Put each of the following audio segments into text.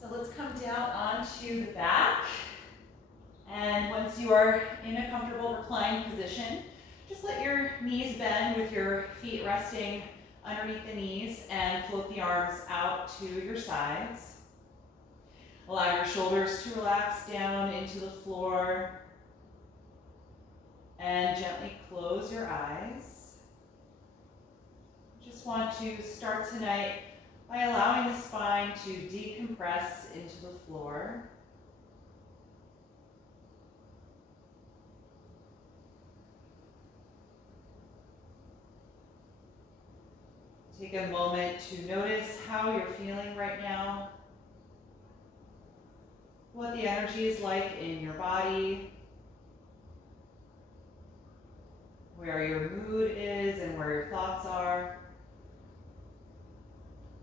So let's come down onto the back. And once you are in a comfortable reclined position, just let your knees bend with your feet resting underneath the knees and float the arms out to your sides. Allow your shoulders to relax down into the floor and gently close your eyes. Just want to start tonight by allowing the spine to decompress into the floor. Take a moment to notice how you're feeling right now, what the energy is like in your body, where your mood is and where your thoughts are.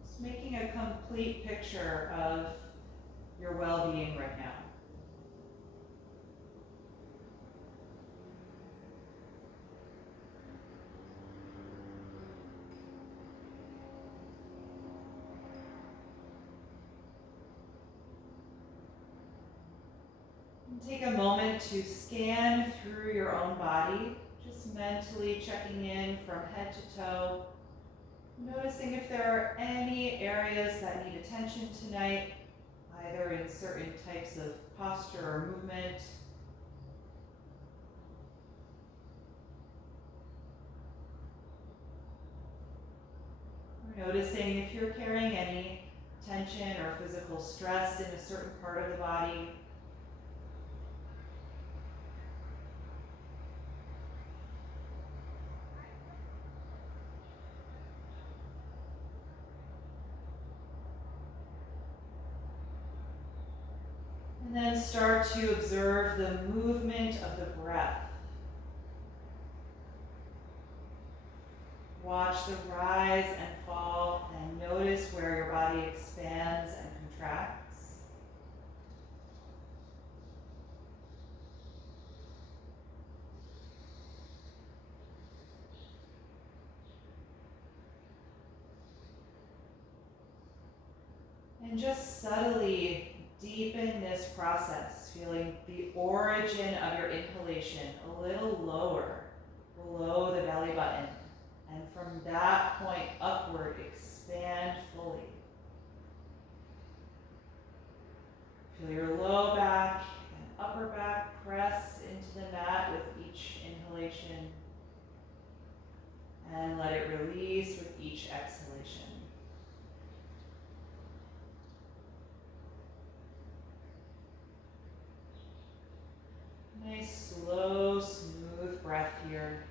Just making a complete picture of your well-being right now. Take a moment to scan through your own body, just mentally checking in from head to toe, noticing if there are any areas that need attention tonight, either in certain types of posture or movement. Or noticing if you're carrying any tension or physical stress in a certain part of the body. And then start to observe the movement of the breath. Watch the rise and fall and notice where your body expands and contracts. And just subtly deepen this process, feeling the origin of your inhalation a little lower, below the belly button. And from that point upward, expand fully. Feel your low back and upper back press into the mat with each inhalation. And let it release with each exhalation. Nice, slow, smooth breath here.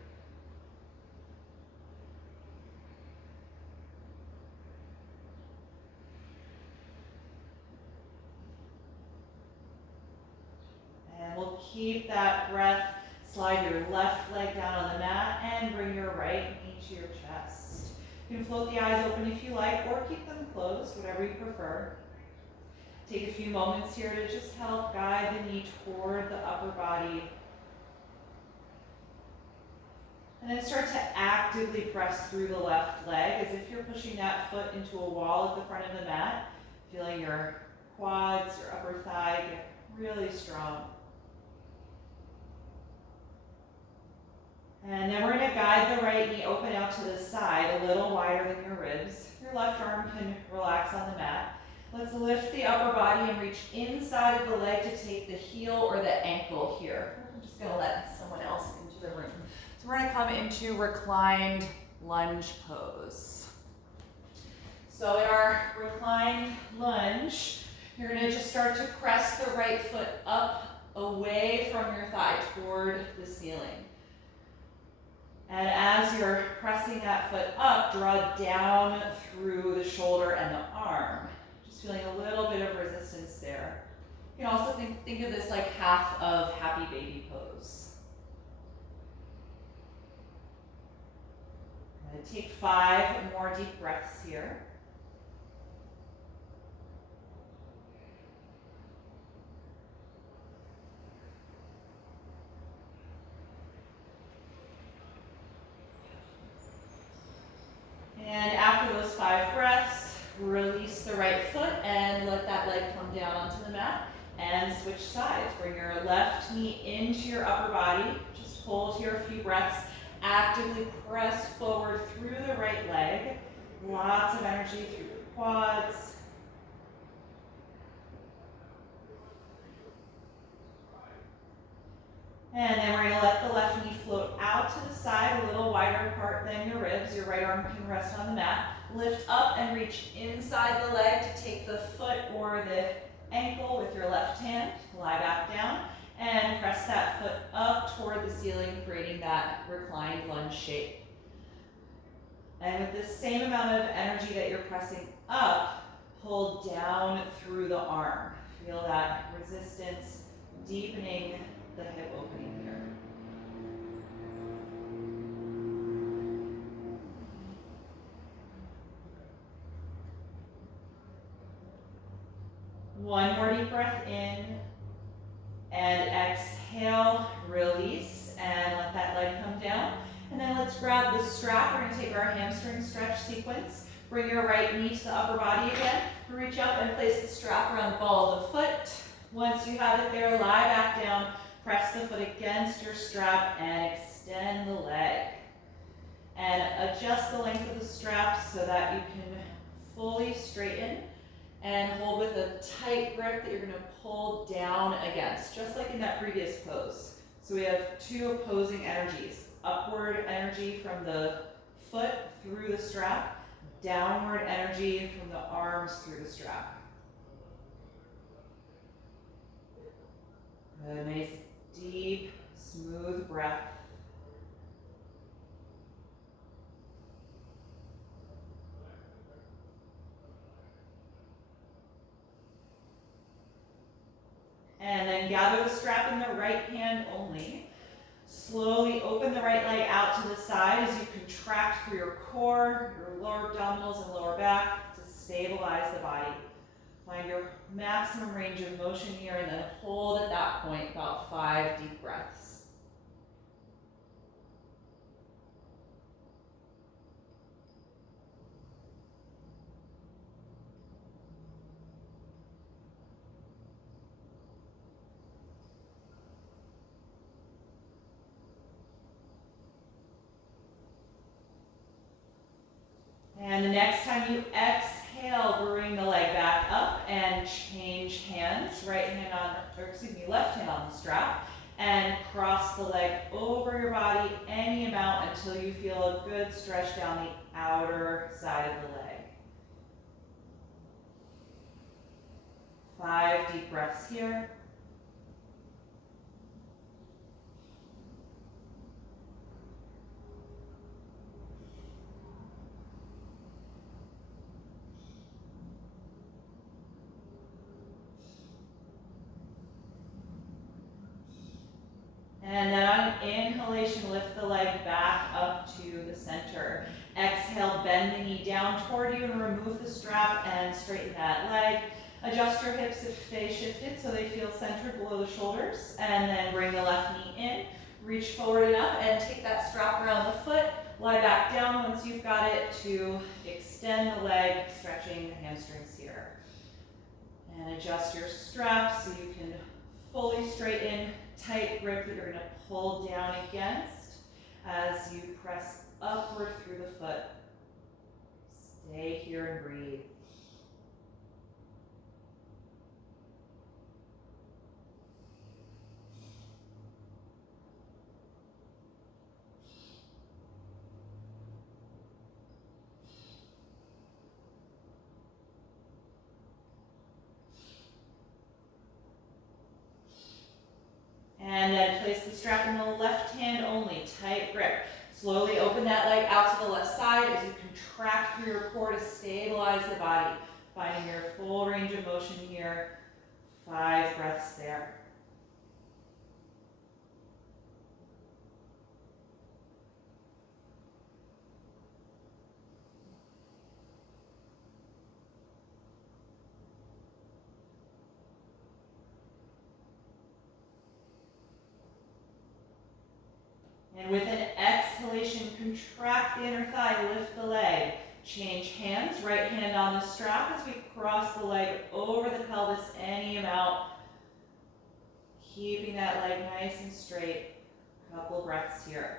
And we'll keep that breath. Slide your left leg down on the mat and bring your right knee to your chest. You can float the eyes open if you like, or keep them closed, whatever you prefer. Take a few moments here to just help guide the knee toward the upper body. And then start to actively press through the left leg as if you're pushing that foot into a wall at the front of the mat, feeling your quads, your upper thigh get really strong. And then we're going to guide the right knee open out to the side, a little wider than your ribs. Your left arm can relax on the mat. Let's lift the upper body and reach inside of the leg to take the heel or the ankle here. I'm just going to let someone else into the room. So we're going to come into reclined lunge pose. So in our reclined lunge, you're going to just start to press the right foot up away from your thigh toward the ceiling. And as you're pressing that foot up, draw down through the shoulder and the arm. Just feeling a little bit of resistance there. You can also think of this like half of happy baby pose. I'm going to take 5 more deep breaths here. And after those 5 breaths, release the right foot and then let that leg come down onto the mat and switch sides. Bring your left knee into your upper body. Just hold here a few breaths. Actively press forward through the right leg. Lots of energy through the quads. And then we're going to let the left knee float out to the side, a little wider apart than your ribs. Your right arm can rest on the mat. Lift up and reach inside the leg to take the foot or the ankle with your left hand. Lie back down and press that foot up toward the ceiling, creating that reclined lunge shape. And with the same amount of energy that you're pressing up, pull down through the arm. Feel that resistance deepening the hip opening here. One more deep breath in and exhale, release, and let that leg come down. And then let's grab the strap. We're going to take our hamstring stretch sequence. Bring your right knee to the upper body again. Reach up and place the strap around the ball of the foot. Once you have it there, lie back down. Press the foot against your strap and extend the leg. And adjust the length of the strap so that you can fully straighten and hold with a tight grip that you're going to pull down against, just like in that previous pose. So we have two opposing energies. Upward energy from the foot through the strap, downward energy from the arms through the strap. A nice deep, smooth breath. And then gather the strap in the right hand only. Slowly open the right leg out to the side as you contract through your core, your lower abdominals and lower back to stabilize the body. Find your maximum range of motion here and then hold at that point about 5 deep breaths. And the next time you exhale, bring the leg back up and change hands. Left hand on the strap. And cross the leg over your body any amount until you feel a good stretch down the outer side of the leg. 5 deep breaths here. And then on inhalation, lift the leg back up to the center. Exhale, bend the knee down toward you and remove the strap and straighten that leg. Adjust your hips if they shifted so they feel centered below the shoulders. And then bring the left knee in, reach forward and up and take that strap around the foot. Lie back down once you've got it to extend the leg, stretching the hamstrings here. And adjust your strap so you can fully straighten. Tight grip that you're going to pull down against as you press upward through the foot. Stay here and breathe. And then place the strap in the left hand only, tight grip. Slowly open that leg out to the left side as you contract through your core to stabilize the body. Finding your full range of motion here. 5 breaths there. And with an exhalation, contract the inner thigh, lift the leg. Change hands, right hand on the strap as we cross the leg over the pelvis any amount. Keeping that leg nice and straight. Couple breaths here.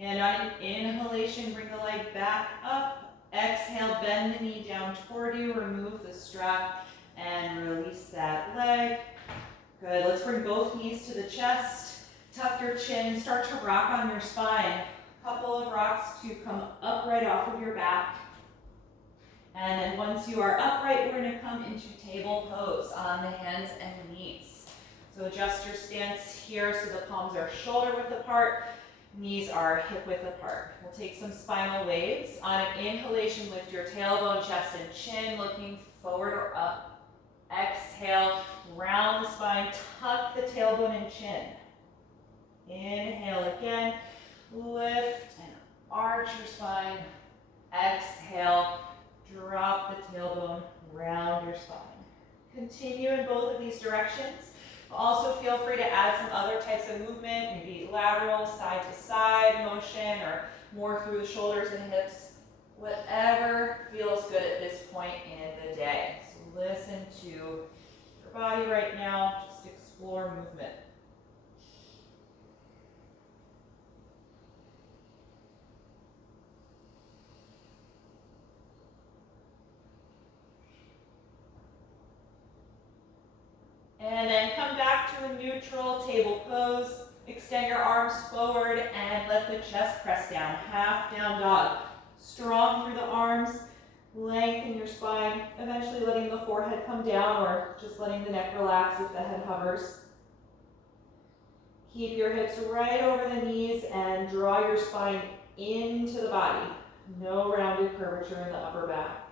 And on an inhalation, bring the leg back up. Exhale, bend the knee down toward you. Remove the strap and release that leg. Good. Let's bring both knees to the chest. Tuck your chin. Start to rock on your spine. Couple of rocks to come upright off of your back. And then once you are upright, we're going to come into table pose on the hands and knees. So adjust your stance here so the palms are shoulder width apart. Knees are hip width apart. We'll take some spinal waves. On an inhalation, lift your tailbone, chest, and chin, looking forward or up. Exhale, round the spine, tuck the tailbone and chin. Inhale again, lift and arch your spine. Exhale, drop the tailbone, round your spine. Continue in both of these directions. Also feel free to add some other types of movement, maybe lateral, side to side motion, or more through the shoulders and hips, whatever feels good at this point in the day. So listen to your body right now, just explore movement. And then come back to a neutral table pose. Extend your arms forward and let the chest press down. Half down dog. Strong through the arms. Lengthen your spine. Eventually letting the forehead come down or just letting the neck relax if the head hovers. Keep your hips right over the knees and draw your spine into the body. No rounded curvature in the upper back.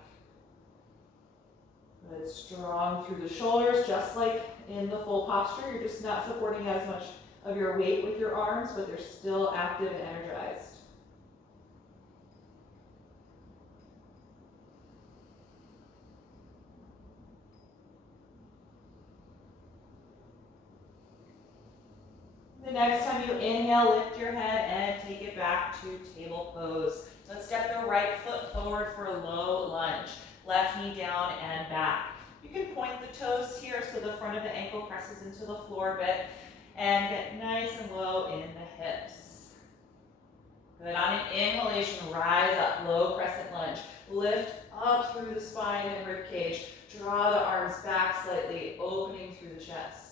Good. Strong through the shoulders, just like in the full posture. You're just not supporting as much of your weight with your arms, but they're still active and energized. The next time you inhale, lift your head and take it back to table pose. Let's step the right foot forward for a low lunge. Left knee down and back. You can point the toes here so the front of the ankle presses into the floor a bit and get nice and low in the hips. Good. On an inhalation, rise up, low crescent lunge. Lift up through the spine and rib cage. Draw the arms back slightly, opening through the chest.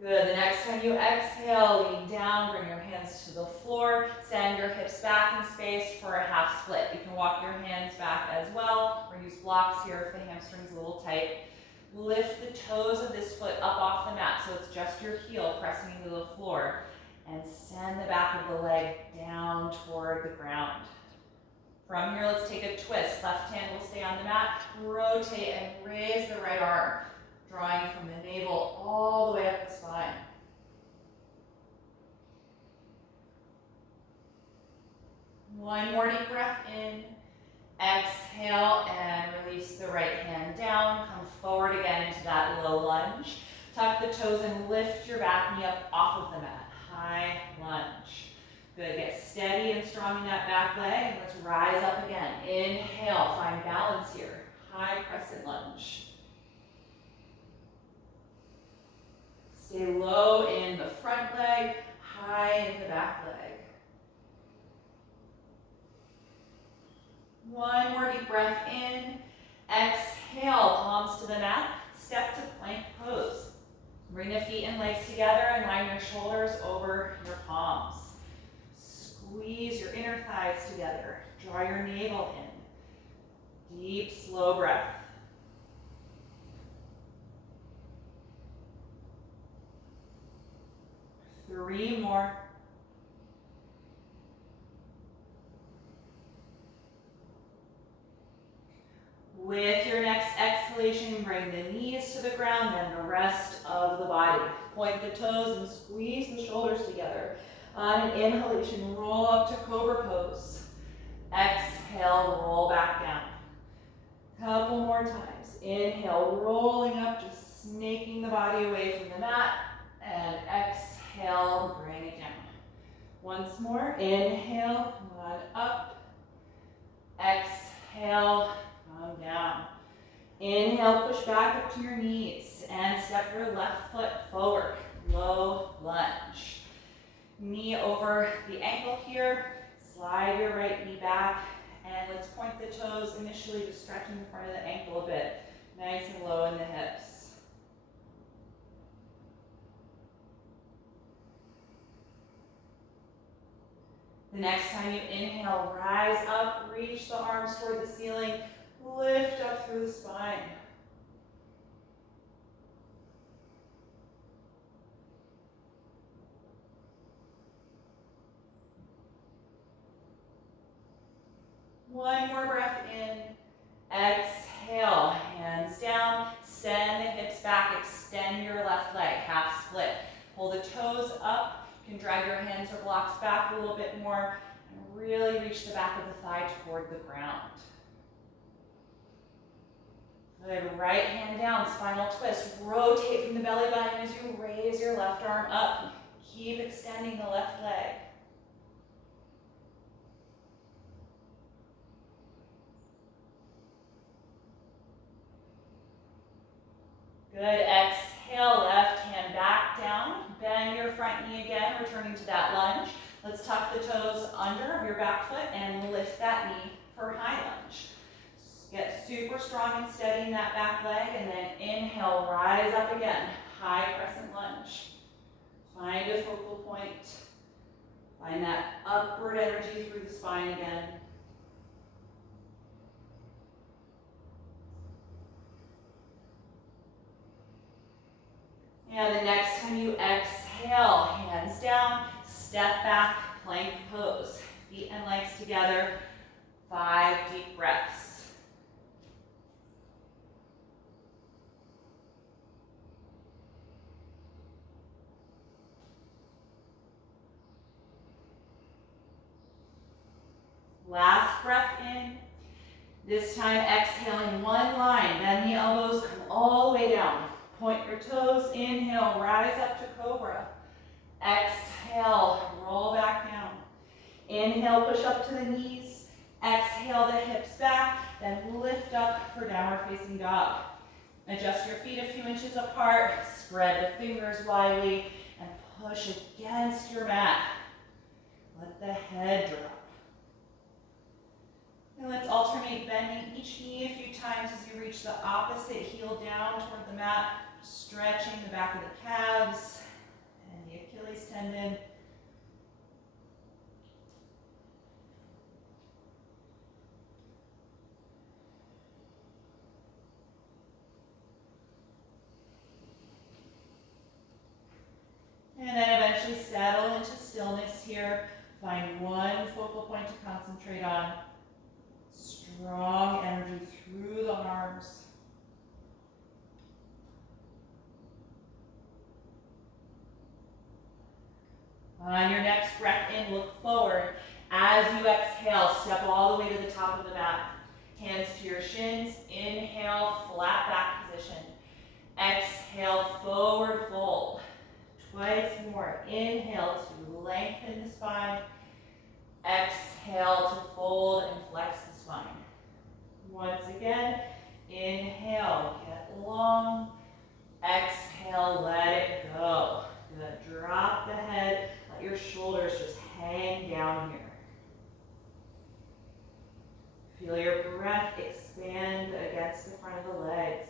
Good. The next time you exhale, lean down, bring your hands to the floor, send your hips back in space for a half split. You can walk your hands back as well, or use blocks here if the hamstring's a little tight. Lift the toes of this foot up off the mat, so it's just your heel pressing into the floor, and send the back of the leg down toward the ground. From here, let's take a twist. Left hand will stay on the mat, rotate and raise the right arm, drawing from the navel all the way up the spine. One more deep breath in. Exhale and release the right hand down. Come forward again into that low lunge. Tuck the toes and lift your back knee up off of the mat. High lunge. Good. Get steady and strong in that back leg. And let's rise up again. Inhale. Find balance here. High crescent lunge. Stay low in the front leg, high in the back leg. One more deep breath in. Exhale, palms to the mat. Step to plank pose. Bring the feet and legs together and line your shoulders over your palms. Squeeze your inner thighs together. Draw your navel in. Deep, slow breath. Three more. With your next exhalation, bring the knees to the ground, then the rest of the body. Point the toes and squeeze the shoulders together. On an inhalation, roll up to cobra pose. Exhale, roll back down. Couple more times. Inhale, rolling up, just snaking the body away from the mat. And exhale, bring it down. Once more, inhale, come on up. Exhale, come down. Inhale, push back up to your knees and step your left foot forward. Low lunge. Knee over the ankle here. Slide your right knee back. And let's point the toes initially, just stretching the front of the ankle a bit. Nice and low in the hips. The next time you inhale, rise up, reach the arms toward the ceiling, lift up through the spine. One more breath in. Exhale, hands down. Send the hips back. Extend your left leg, half split. Pull the toes up. You can drag your hands or blocks back a little bit more and really reach the back of the thigh toward the ground. Good. Right hand down, spinal twist. Rotate from the belly button as you raise your left arm up. Keep extending the left leg. Good. Exhale, left hand back down. Bend your front knee again, returning to that lunge. Let's tuck the toes under your back foot and lift that knee for high lunge. Get super strong and steady in that back leg, and then inhale, rise up again. High crescent lunge. Find a focal point. Find that upward energy through the spine again. And the next time you exhale, hands down, step back, plank pose. Feet and legs together, 5 deep breaths. Last breath in. This time exhaling one line, bend the elbows, come all the way down. Point your toes, inhale, rise up to cobra. Exhale, roll back down. Inhale, push up to the knees. Exhale the hips back, then lift up for downward facing dog. Adjust your feet a few inches apart, spread the fingers widely, and push against your mat. Let the head drop. And let's alternate bending each knee a few times as you reach the opposite heel down toward the mat, stretching the back of the calves and the Achilles tendon. And then eventually settle into stillness here. Find one focal point to concentrate on. Strong energy through the arms. On your next breath in, look forward. As you exhale, step all the way to the top of the mat. Hands to your shins. Inhale, flat back position. Exhale, forward fold. Twice more. Inhale to lengthen the spine. Exhale to fold and flex the spine. Once again, inhale, get long. Exhale, let it go. Good. Drop the head. Let your shoulders just hang down here. Feel your breath expand against the front of the legs.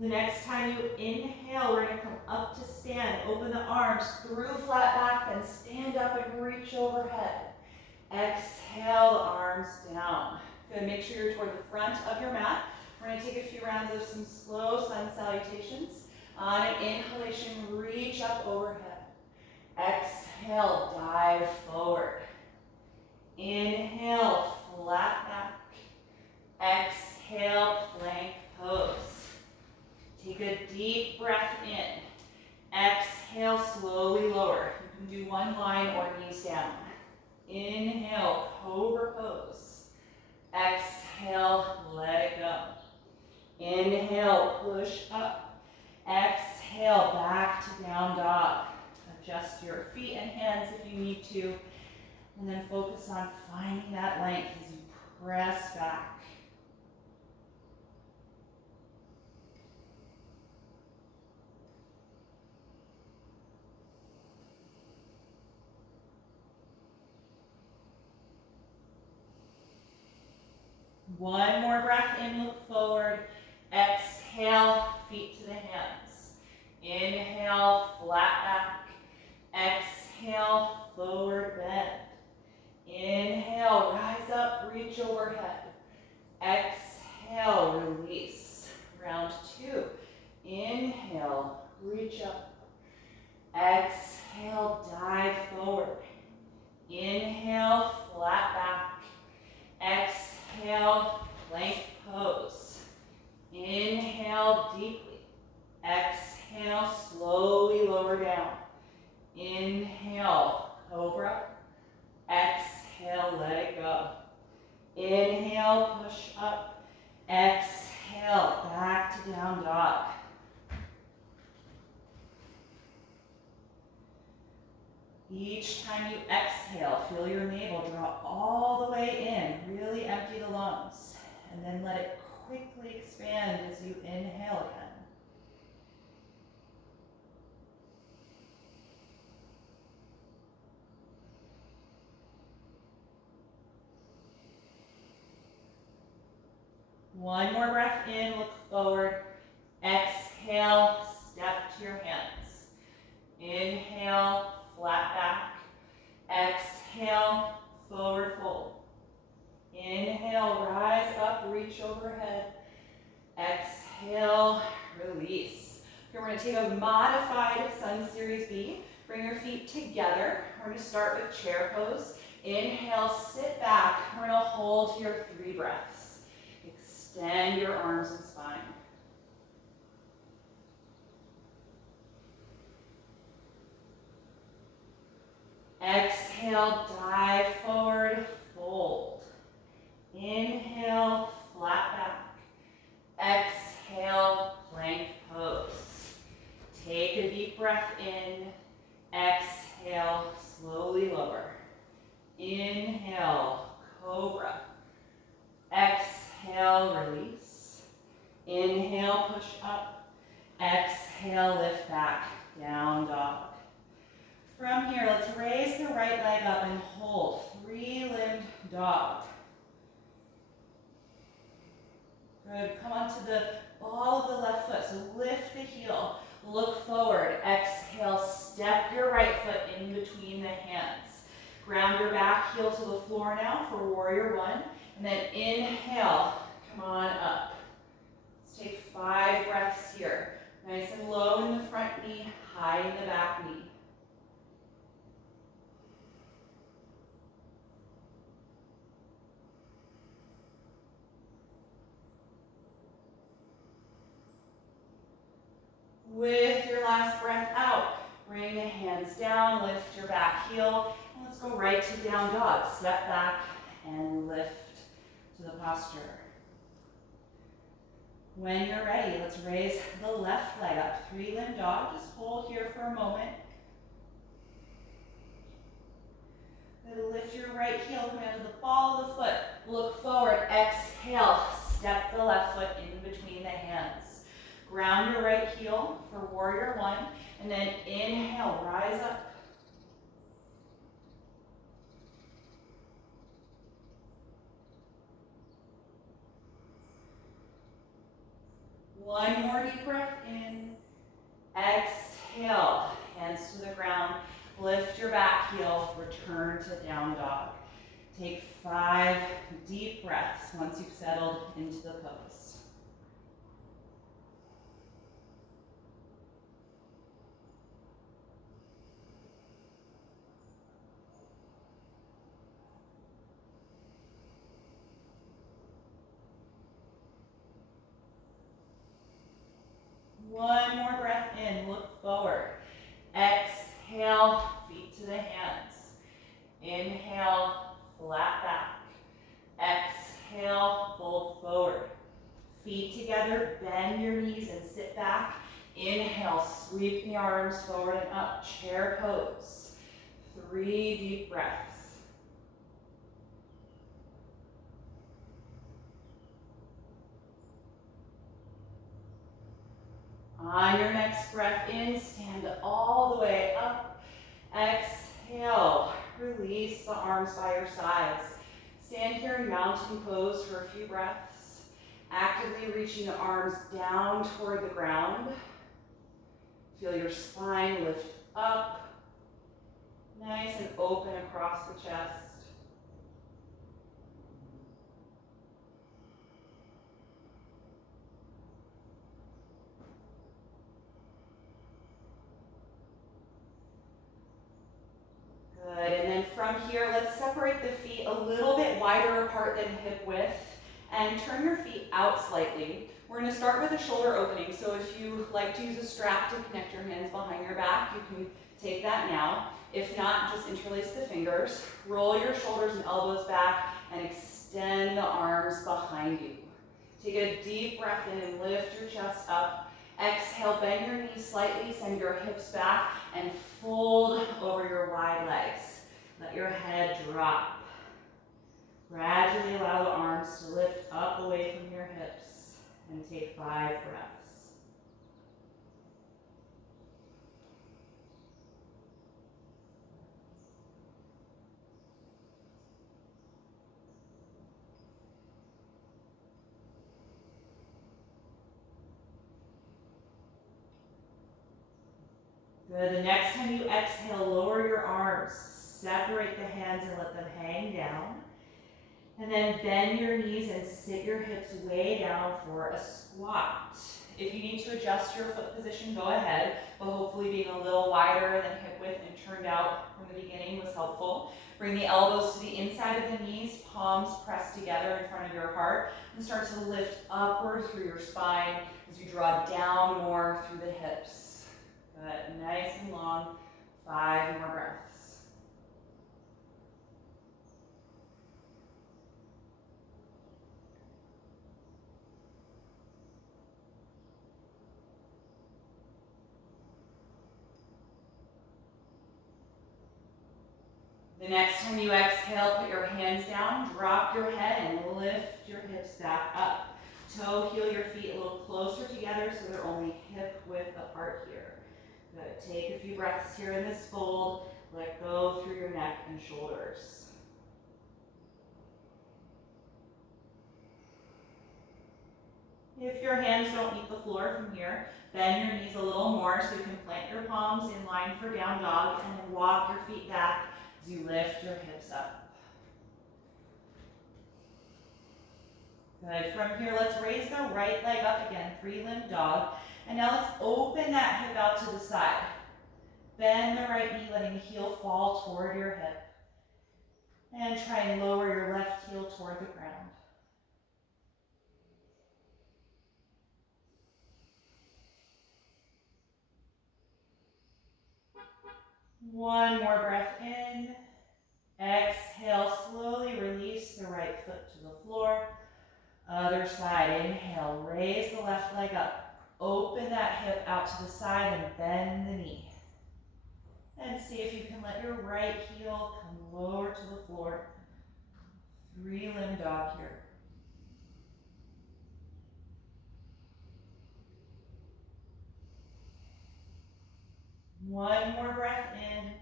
The next time you inhale, we're going to come up to stand. Open the arms through flat back, then stand up and reach overhead. Exhale, the arms down. Good. Make sure you're toward the front of your mat. We're going to take a few rounds of some slow sun salutations. On an inhalation, reach up overhead. Exhale, dive forward. Inhale, flat back. Exhale, plank pose. Take a deep breath in. Exhale, slowly lower. You can do one line or knees down. Inhale, cobra pose. Exhale, let it go. Inhale, push up. Exhale, back to down dog. Adjust your feet and hands if you need to. And then focus on finding that length as you press back. One more breath in, look forward. Exhale, feet to the hands. Inhale, flat back. Exhale, forward bend. Inhale, rise up, reach overhead. Exhale, release. Round two. Inhale, reach up. Exhale, dive forward. Inhale, flat back. Exhale, plank pose. Inhale deeply. Exhale, slowly lower down. Inhale, cobra. Exhale, let it go. Inhale, push up. Exhale, back to down dog. Each time you exhale, feel your navel draw all the way in. Really empty the lungs. And then let it quickly expand as you inhale again. One more breath in, look forward. Exhale, step to your hands. Inhale, flat back. Exhale, forward fold. Inhale, rise up, reach overhead. Exhale, release. Here we're going to take a modified Sun Series B. Bring your feet together. We're going to start with chair pose. Inhale, sit back. We're going to hold here 3 breaths. Extend your arms and spine. Exhale, dive forward, fold. Inhale, flat back. Exhale, plank pose. Take a deep breath in. Exhale, slowly lower. Inhale, cobra. Exhale, release. Inhale, push up. Exhale, lift back, down dog. From here, let's raise the right leg up and hold. 3-limbed dog. Good. Come onto the ball of the left foot. So lift the heel. Look forward. Exhale. Step your right foot in between the hands. Ground your back heel to the floor now for warrior 1. And then inhale. Come on up. Let's take 5 breaths here. Nice and low in the front knee, high in the back knee. With your last breath out, bring the hands down, lift your back heel, and let's go right to down dog. Step back and lift to the posture. When you're ready, let's raise the left leg up. 3-limbed dog, just hold here for a moment. Then lift your right heel, come down to the ball of the foot. Look forward, exhale, step the left foot in between the hands. Ground your right heel for warrior 1, and then inhale, rise up. One more deep breath in. Exhale, hands to the ground. Lift your back heel, return to down dog. Take 5 deep breaths once you've settled into the pose. feet together, bend your knees and sit back. Inhale, sweep the arms forward and up, chair pose. 3 deep breaths. On your next breath in, stand all the way up. Exhale, release the arms by your sides. Stand here in mountain pose for a few breaths. Actively reaching the arms down toward the ground. Feel your spine lift up, nice and open across the chest. Good, and then from here, let's separate the feet a little bit wider apart than hip width and turn your feet out slightly. We're going to start with a shoulder opening, so if you like to use a strap to connect your hands behind your back, you can take that now. If not, just interlace the fingers, roll your shoulders and elbows back, and extend the arms behind you. Take a deep breath in and lift your chest up. Exhale, bend your knees slightly, send your hips back, and fold over your wide legs. Let your head drop. Gradually allow the arms to lift up away from your hips, and take 5 breaths. Good, the next time you exhale, lower your arms, separate the hands and let them hang down. And then bend your knees and sit your hips way down for a squat. If you need to adjust your foot position, go ahead, but hopefully being a little wider than hip width and turned out from the beginning was helpful. Bring the elbows to the inside of the knees, palms pressed together in front of your heart, and start to lift upward through your spine as you draw down more through the hips. Good, nice and long, 5 more breaths. The next time you exhale, put your hands down, drop your head, and lift your hips back up. Toe, heel your feet a little closer together so they're only hip width apart here. Good. Take a few breaths here in this fold. Let go through your neck and shoulders. If your hands don't meet the floor from here, bend your knees a little more so you can plant your palms in line for down dog, and then walk your feet back as you lift your hips up. Good. From here, let's raise the right leg up again, 3-limb dog. And now let's open that hip out to the side. Bend the right knee, letting the heel fall toward your hip. And try and lower your left heel toward the ground. One more breath in. Exhale, slowly release the right foot to the floor. Other side, inhale, raise the left leg up. Open that hip out to the side and bend the knee. And see if you can let your right heel come lower to the floor. 3-limb dog here. One more breath in.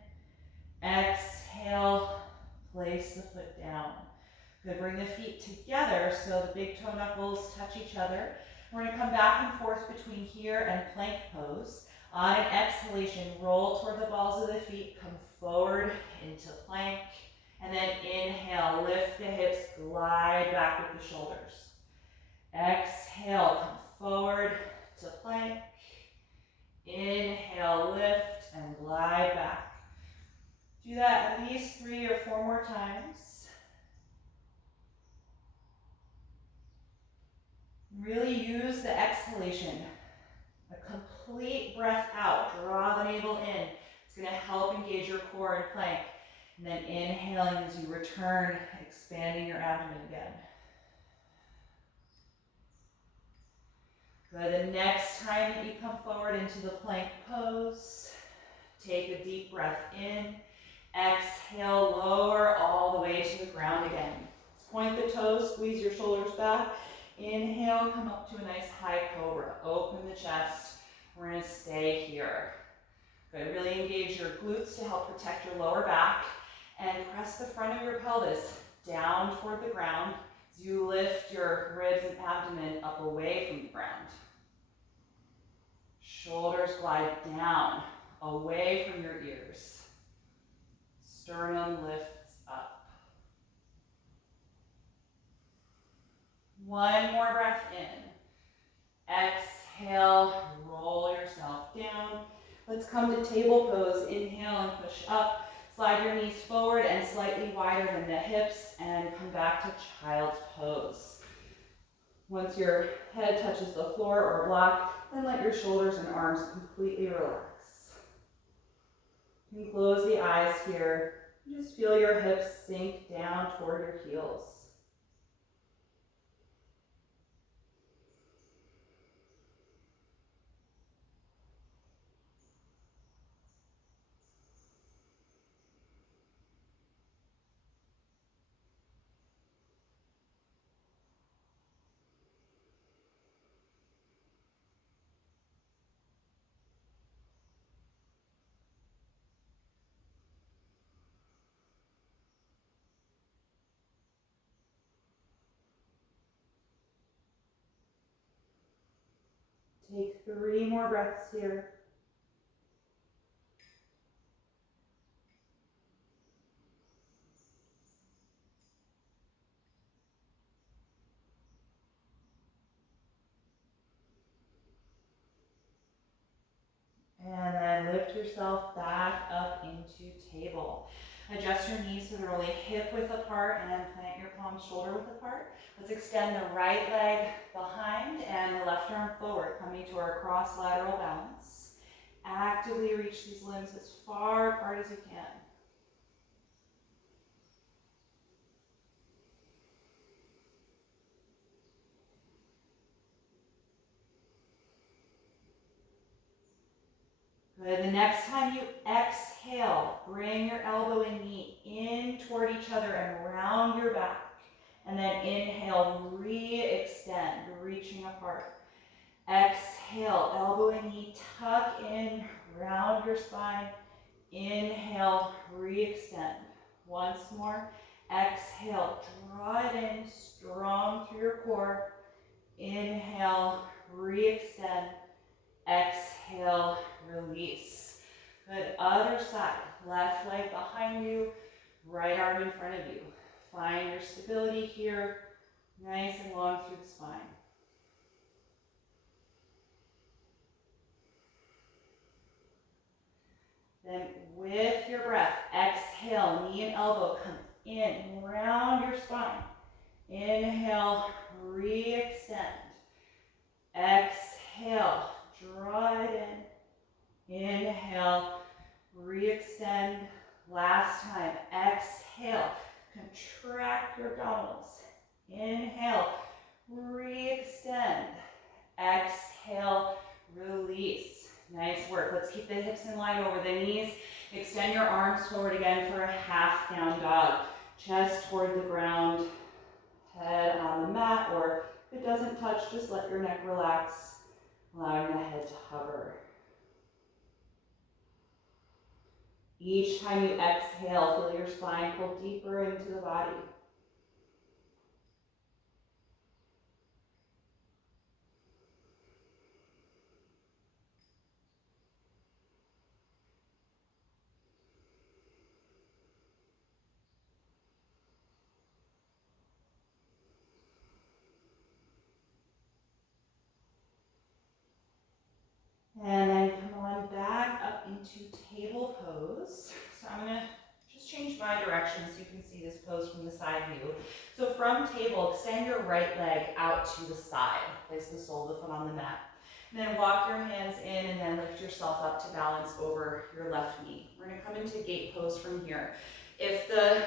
Exhale, place the foot down. Good, bring the feet together so the big toe knuckles touch each other. We're going to come back and forth between here and plank pose. On an exhalation, roll toward the balls of the feet, come forward into plank, and then inhale, lift the hips, glide back with the shoulders. Exhale, come forward to plank. Inhale, lift, and glide back. Do that at least 3 or 4 more times. Really use the exhalation. A complete breath out. Draw the navel in. It's going to help engage your core in plank. And then inhaling as you return, expanding your abdomen again. Good. The next time that you come forward into the plank pose, take a deep breath in. Exhale, lower all the way to the ground again. Let's point the toes, squeeze your shoulders back. Inhale, come up to a nice high cobra. Open the chest. We're gonna stay here. Good. Really engage your glutes to help protect your lower back. And press the front of your pelvis down toward the ground as you lift your ribs and abdomen up away from the ground. Shoulders glide down, away from your ears. Sternum lifts up. One more breath in. Exhale, roll yourself down. Let's come to table pose. Inhale and push up. Slide your knees forward and slightly wider than the hips and come back to child's pose. Once your head touches the floor or block, then let your shoulders and arms completely relax. You can close the eyes here. Just feel your hips sink down toward your heels. Take 3 more breaths here. And then lift yourself back up into table. Adjust your knees so they're really hip width apart and plant your palms shoulder width apart. Let's extend the right leg behind and the left arm forward, coming to our cross lateral balance. Actively reach these limbs as far apart as you can. Good. The next time you exhale, bring your elbow and knee in toward each other and round your back. And then inhale, re-extend, reaching apart. Exhale, elbow and knee tuck in, round your spine. Inhale, re-extend. Once more. Exhale, draw it in, strong through your core. Inhale, re-extend. Exhale, release. Good. Other side. Left leg behind you, right arm in front of you. Find your stability here, nice and long through the spine. Then with your breath, exhale, knee and elbow come in, round your spine. Inhale, re-extend. Exhale, draw it in. Inhale, re-extend. Last time, exhale, contract your abdominals. Inhale, re-extend. Exhale, release. Nice work. Let's keep the hips in line over the knees. Extend your arms forward again for a half down dog. Chest toward the ground, head on the mat, or if it doesn't touch, just let your neck relax, allowing the head to hover. Each time you exhale, feel your spine pull deeper into the body. And then come on back up into table pose. So I'm gonna just change my direction so you can see this pose from the side view. So from table, extend your right leg out to the side. Place the sole of the foot on the mat. And then walk your hands in and then lift yourself up to balance over your left knee. We're gonna come into gate pose from here. If the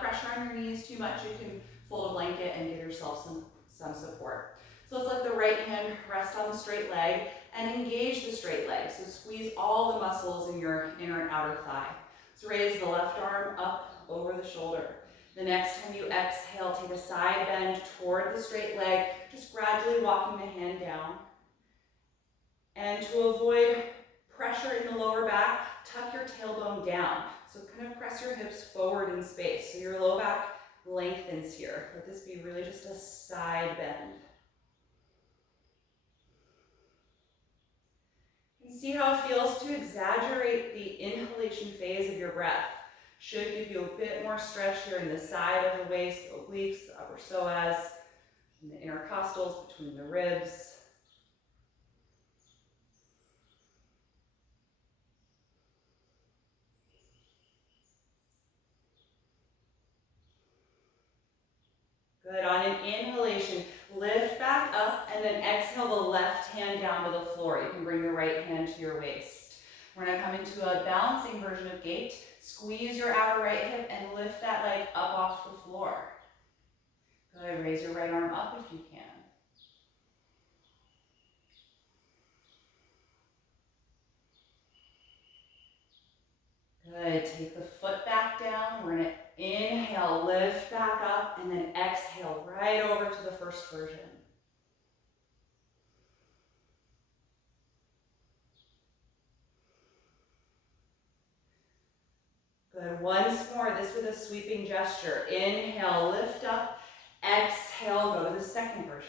pressure on your knee is too much, you can fold a blanket and give yourself some support. So let's let the right hand rest on the straight leg and engage the straight leg. So squeeze all the muscles in your inner and outer thigh. So raise the left arm up over the shoulder. The next time you exhale, take a side bend toward the straight leg, just gradually walking the hand down. And to avoid pressure in the lower back, tuck your tailbone down. So kind of press your hips forward in space. So your low back lengthens here. Let this be really just a side bend. And see how it feels to exaggerate the inhalation phase of your breath. Should give you a bit more stretch here in the side of the waist, the obliques, the upper psoas, and the intercostals between the ribs. Good. On an inhalation, lift back up and then exhale the left hand down to the floor. You can bring the right hand to your waist. We're going to come into a balancing version of gate. Squeeze your outer right hip and lift that leg up off the floor. Good. Raise your right arm up if you can. Good. Take the foot back down. We're going to inhale, lift back up, and then exhale right over to the first version. Good. Once more, this with a sweeping gesture. Inhale, lift up. Exhale, go to the second version.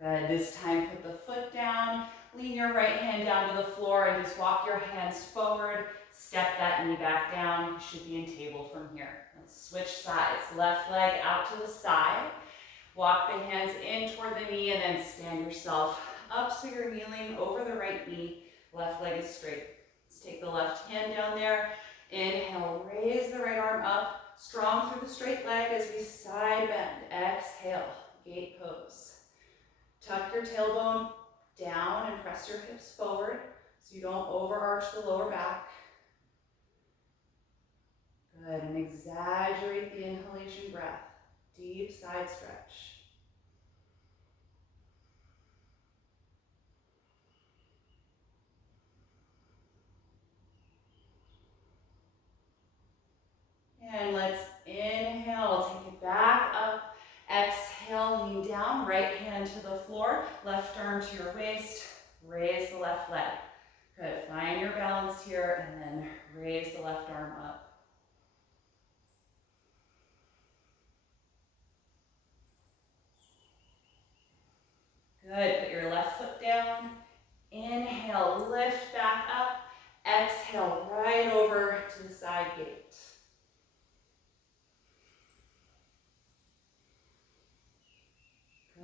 Good. This time, put the foot down. Lean your right hand down to the floor and just walk your hands forward. Step that knee back down. You should be in table from here. Let's switch sides. Left leg out to the side. Walk the hands in toward the knee and then stand yourself up so you're kneeling over the right knee. Left leg is straight. Let's take the left hand down there. Inhale, raise the right arm up. Strong through the straight leg as we side bend. Exhale, gate pose. Tuck your tailbone down and press your hips forward so you don't overarch the lower back. Good, and exaggerate the inhalation breath. Deep side stretch. And let's inhale, take it back up. Exhale, lean down, right hand to the floor, left arm to your waist, raise the left leg. Good, find your balance here and then raise the left arm up. Good, put your left foot down. Inhale, lift back up. Exhale, right over to the side gate.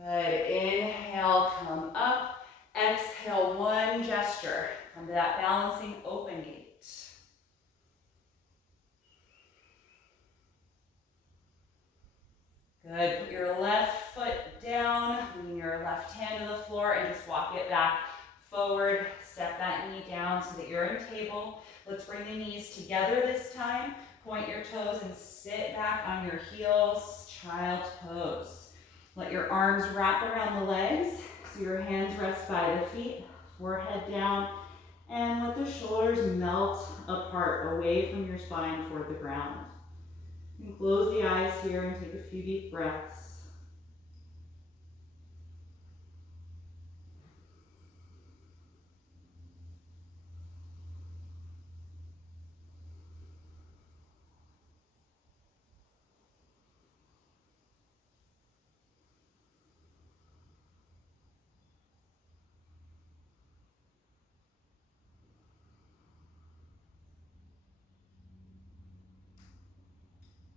Good, inhale, come up. Exhale, one gesture. Come to that balancing open gate. Good, put your left foot down, lean your left hand to the floor and just walk it back forward. Step that knee down so that you're in table. Let's bring the knees together this time. Point your toes and sit back on your heels, child's pose. Let your arms wrap around the legs so your hands rest by the feet, forehead down, and let the shoulders melt apart away from your spine toward the ground. You can close the eyes here and take a few deep breaths.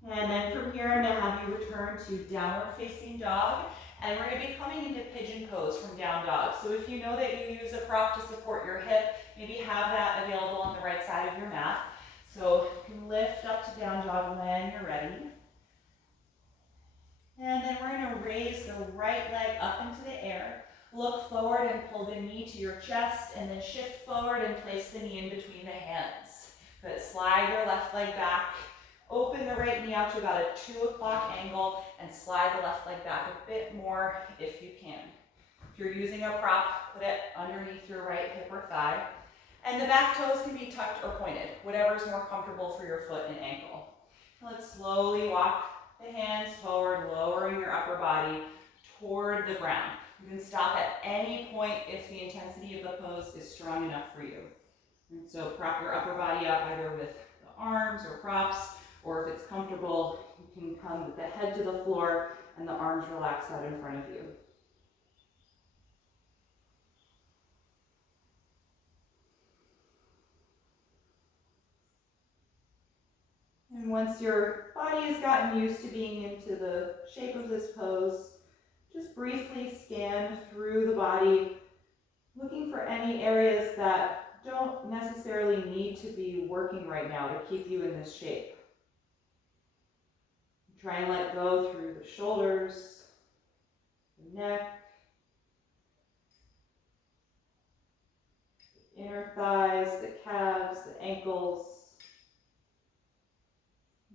And then from here, I'm going to have you return to downward facing dog. And we're going to be coming into pigeon pose from down dog. So if you know that you use a prop to support your hip, maybe have that available on the right side of your mat. So you can lift up to down dog when you're ready. And then we're going to raise the right leg up into the air. Look forward and pull the knee to your chest, and then shift forward and place the knee in between the hands. Good. Slide your left leg back right knee out to about a 2 o'clock angle and slide the left leg back a bit more if you can. If you're using a prop, put it underneath your right hip or thigh. And the back toes can be tucked or pointed, whatever is more comfortable for your foot and ankle. Let's slowly walk the hands forward, lowering your upper body toward the ground. You can stop at any point if the intensity of the pose is strong enough for you. And so prop your upper body up either with the arms or props, or if it's comfortable, you can come with the head to the floor and the arms relaxed out in front of you. And once your body has gotten used to being into the shape of this pose, just briefly scan through the body, looking for any areas that don't necessarily need to be working right now to keep you in this shape. Try and let go through the shoulders, the neck, the inner thighs, the calves, the ankles.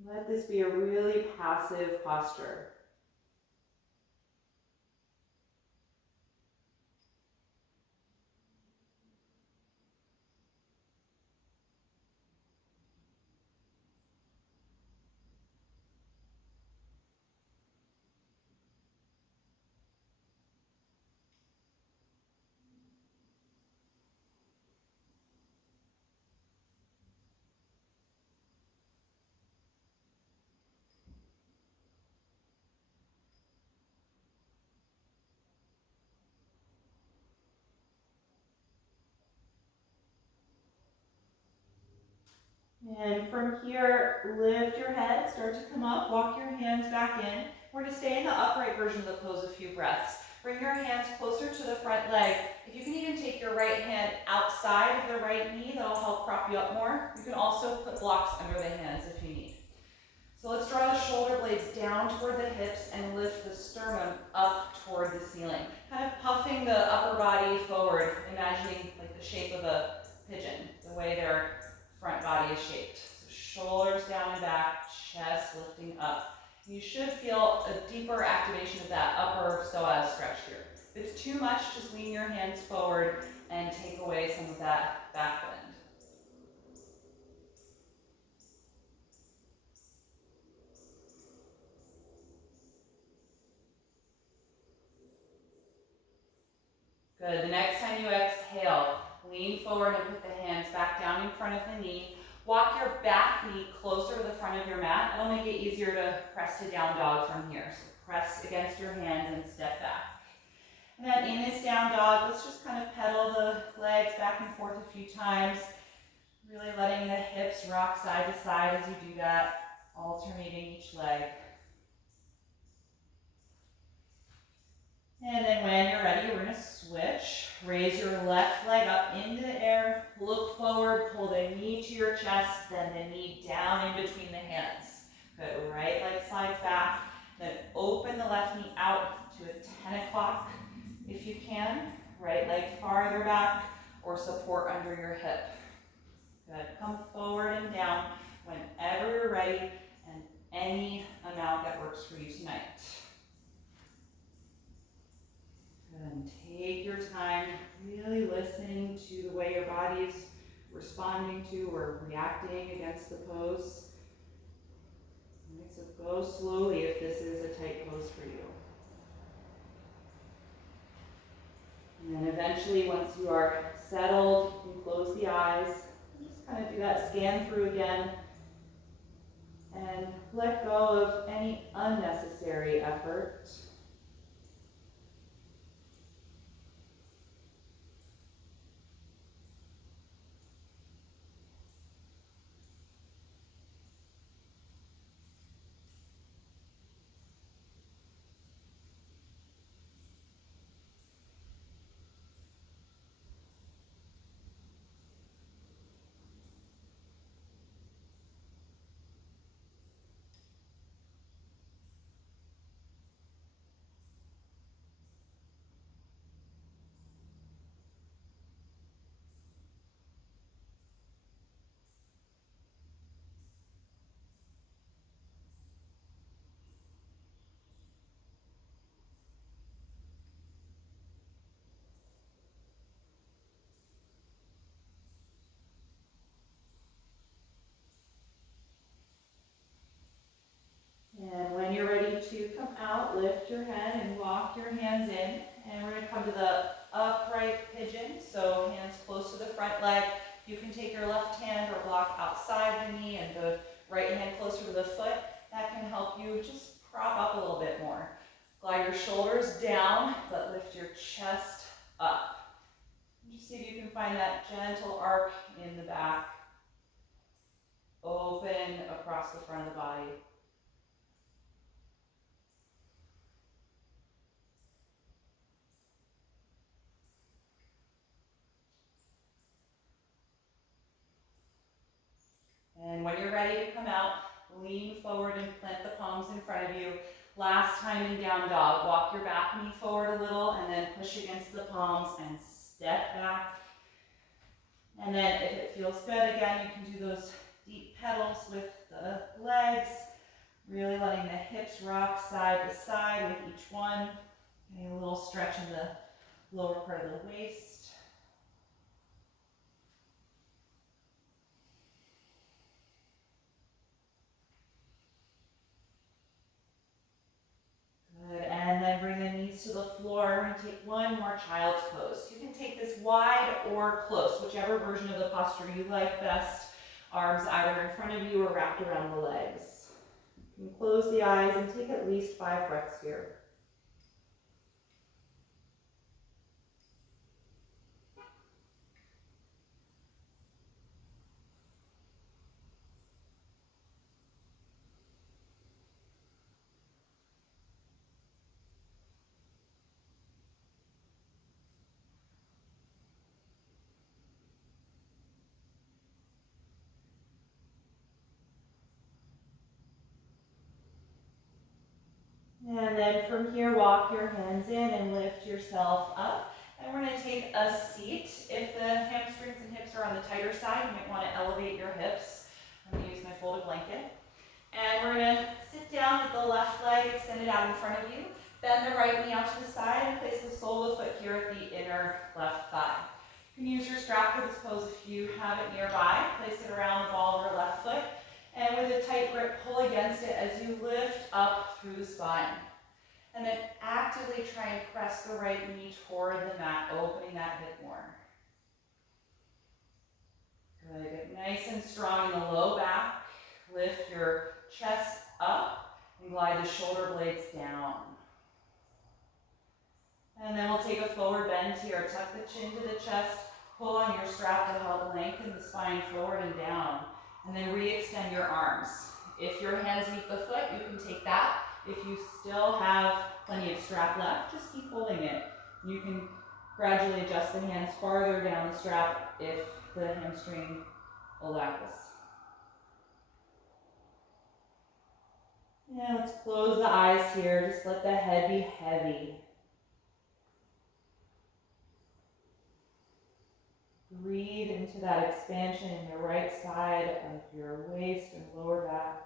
Let this be a really passive posture. And from here, lift your head, start to come up, walk your hands back in. We're going to stay in the upright version of the pose a few breaths. Bring your hands closer to the front leg. If you can even take your right hand outside of the right knee, that'll help prop you up more. You can also put blocks under the hands if you need. So let's draw the shoulder blades down toward the hips and lift the sternum up toward the ceiling. Kind of puffing the upper body forward, imagining like the shape of a pigeon, the way their front body is shaped. So shoulders down and back, chest lifting up. You should feel a deeper activation of that upper psoas stretch here. If it's too much, just lean your hands forward and take away some of that back bend. Good. The next time you exhale, lean forward and put the hands back down in front of the knee. Walk your back knee closer to the front of your mat. It'll make it easier to press to down dog from here. So press against your hands and step back. And then in this down dog, let's just kind of pedal the legs back and forth a few times. Really letting the hips rock side to side as you do that, alternating each leg. And then when you're ready, we're going to switch. Raise your left leg up into the air, look forward, pull the knee to your chest, then the knee down in between the hands. Good, right leg slides back, then open the left knee out to a 10 o'clock if you can. Right leg farther back or support under your hip. Good, come forward and down whenever you're ready and any amount that works for you tonight. And take your time, really listening to the way your body's responding to or reacting against the pose. All right, so go slowly if this is a tight pose for you. And then eventually, once you are settled, you can close the eyes. Just kind of do that scan through again. And let go of any unnecessary effort. out, lift your head and walk your hands in. And we're going to come to the upright pigeon. So hands close to the front leg. You can take your left hand or block outside the knee and the right hand closer to the foot. That can help you just prop up a little bit more. Glide your shoulders down, but lift your chest up. Just see if you can find that gentle arc in the back. Open across the front of the body. And when you're ready to come out, lean forward and plant the palms in front of you. Last time in down dog, walk your back knee forward a little and then push against the palms and step back. And then if it feels good, again, you can do those deep pedals with the legs, really letting the hips rock side to side with each one. Getting a little stretch in the lower part of the waist. Good, and then bring the knees to the floor. We're going to take one more child's pose. You can take this wide or close, whichever version of the posture you like best. Arms either in front of you or wrapped around the legs. You can close the eyes and take at least 5 breaths here. And then from here, walk your hands in and lift yourself up. And we're going to take a seat. If the hamstrings and hips are on the tighter side, you might want to elevate your hips. I'm going to use my folded blanket. And we're going to sit down with the left leg extended out in front of you. Bend the right knee out to the side and place the sole of the foot here at the inner left thigh. You can use your strap for this pose if you have it nearby. Place it around the ball of your left foot. And with a tight grip, pull against it as you lift up through the spine. And then actively try and press the right knee toward the mat, opening that hip more. Good. Get nice and strong in the low back. Lift your chest up and glide the shoulder blades down. And then we'll take a forward bend here. Tuck the chin to the chest. Pull on your strap to help lengthen the spine forward and down. And then re-extend your arms. If your hands meet the foot, you can take that. If you still have plenty of strap left, just keep holding it. You can gradually adjust the hands farther down the strap if the hamstring allows. And let's close the eyes here. Just let the head be heavy. Breathe into that expansion in the right side of your waist and lower back.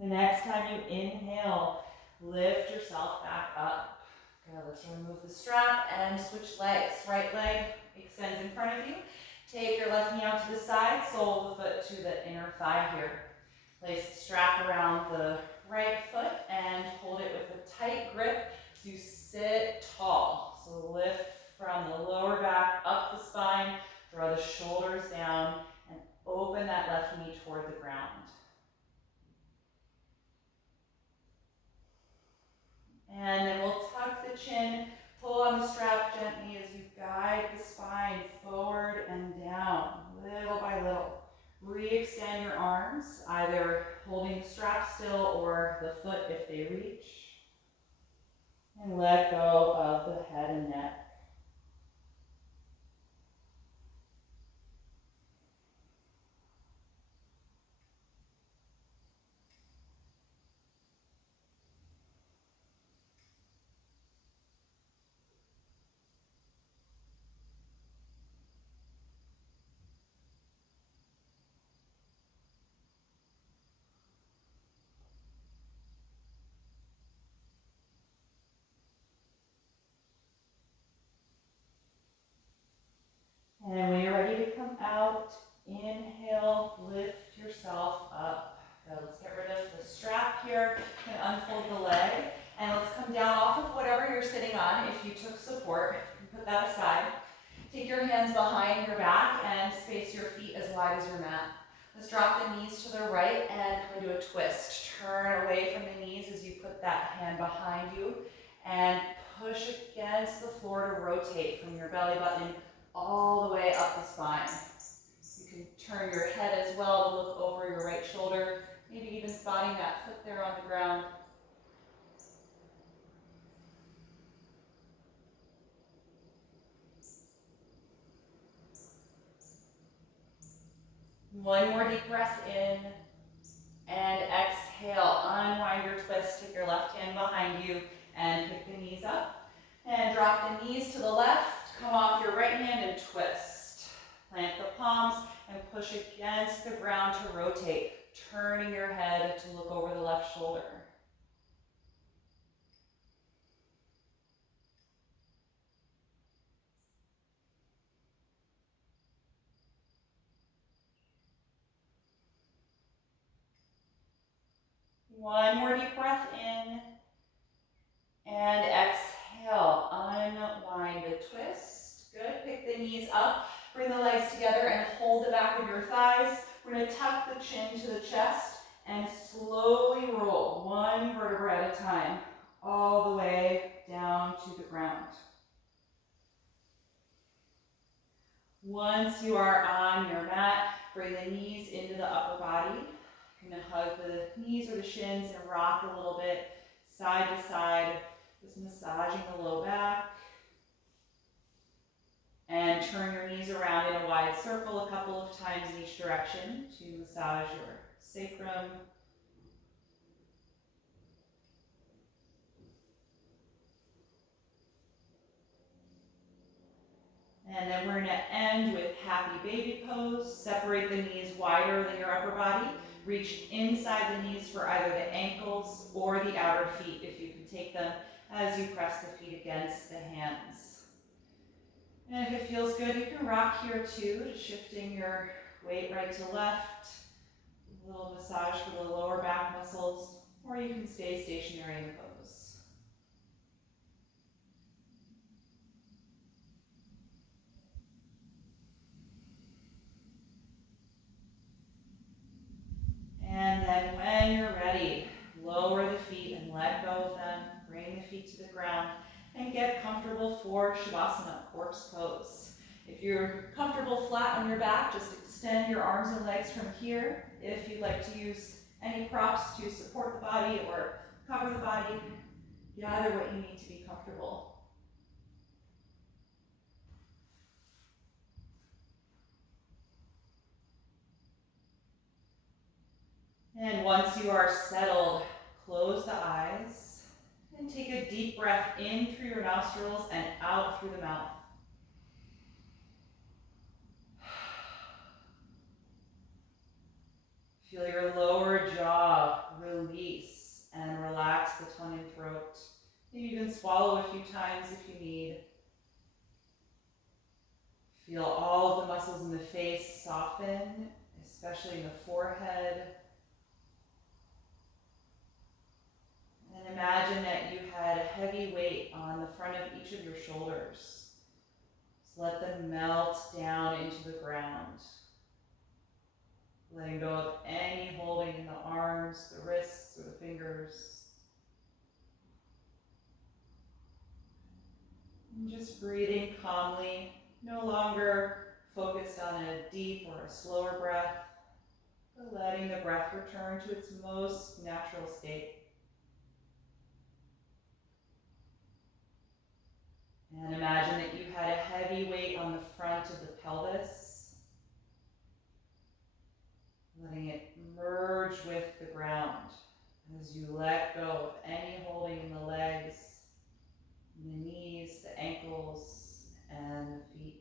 The next time you inhale, lift yourself back up. Good, let's remove the strap and switch legs. Right leg extends in front of you. Take your left knee out to the side, sole of the foot to the inner thigh here. Place the strap around the right foot and hold it with a tight grip so you sit tall. So lift from the lower back up the spine, draw the shoulders down, and open that left knee toward the ground. And then we'll tuck the chin, pull on the strap gently as you guide the spine forward and down, little by little. Re-extend your arms, either holding the strap still or the foot if they reach. And let go of the head and neck. out. Inhale, lift yourself up. Now let's get rid of the strap here and unfold the leg. And let's come down off of whatever you're sitting on. If you took support, you can put that aside. Take your hands behind your back and space your feet as wide as your mat. Let's drop the knees to the right and come into a twist. Turn away from the knees as you put that hand behind you and push against the floor to rotate from your belly button all the way up the spine. You can turn your head as well to look over your right shoulder, maybe even spotting that foot there on the ground. One more deep breath in and exhale. Unwind your twist. Take your left hand behind you and pick the knees up. And drop the knees to the left. Come off your right hand and twist. Plant the palms and push against the ground to rotate, turning your head to look over the left shoulder. One more deep breath in and exhale. Unwind the twist. Good. Pick the knees up. Bring the legs together and hold the back of your thighs. We're going to tuck the chin to the chest and slowly roll one vertebra at a time all the way down to the ground. Once you are on your mat, bring the knees into the upper body. You're going to hug the knees or the shins and rock a little bit side to side, just massaging the low back. And turn your knees around in a wide circle a couple of times in each direction to massage your sacrum. And then we're going to end with happy baby pose. Separate the knees wider than your upper body. Reach inside the knees for either the ankles or the outer feet if you can take them as you press the feet against the hands. And if it feels good, you can rock here too, shifting your weight right to left. A little massage for the lower back muscles, or you can stay stationary in the pose. And then when you're ready, lower the feet and let go of them. Bring the feet to the ground and get comfortable for Shavasana, corpse pose. If you're comfortable flat on your back, just extend your arms and legs from here. If you'd like to use any props to support the body or cover the body, gather what you need to be comfortable. And once you are settled, close the eyes and take a deep breath in through your nostrils and out through the mouth. Feel your lower jaw release and relax the tongue and throat. You can swallow a few times if you need. Feel all of the muscles in the face soften, especially in the forehead. And imagine that you had a heavy weight on the front of each of your shoulders. Just let them melt down into the ground. Letting go of any holding in the arms, the wrists, or the fingers. And just breathing calmly, no longer focused on a deep or a slower breath, but letting the breath return to its most natural state. And imagine that you had a heavy weight on the front of the pelvis, letting it merge with the ground as you let go of any holding in the legs, the knees, the ankles, and the feet.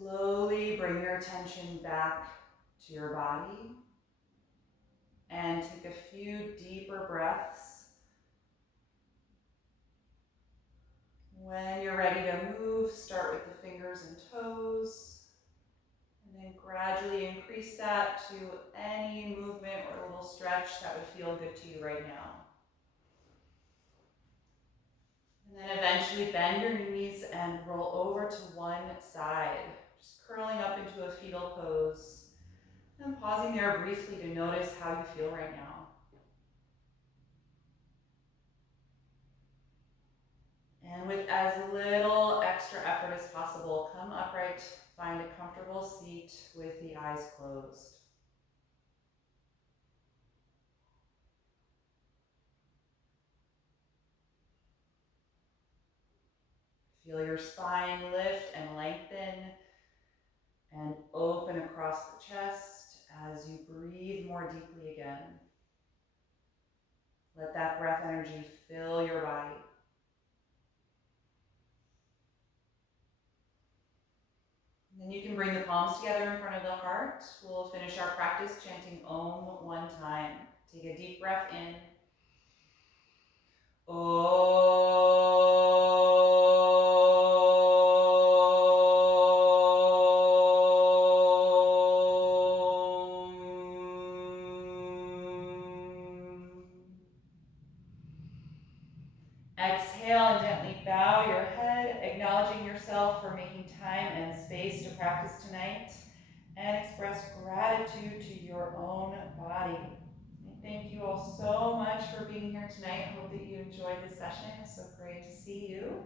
Slowly bring your attention back to your body and take a few deeper breaths. When you're ready to move, start with the fingers and toes, and then gradually increase that to any movement or a little stretch that would feel good to you right now. And then eventually bend your knees and roll over to one side, just curling up into a fetal pose. And pausing there briefly to notice how you feel right now. And with as little extra effort as possible, come upright, find a comfortable seat with the eyes closed. Feel your spine lift and lengthen and open across the chest as you breathe more deeply again. Let that breath energy fill your body. And then you can bring the palms together in front of the heart. We'll finish our practice chanting Om one time. Take a deep breath in. Exhale and gently bow your head, acknowledging yourself for making time and space to practice tonight, and express gratitude to your own body. Thank you all so much for being here tonight. I hope that you enjoyed this session. It's so great to see you.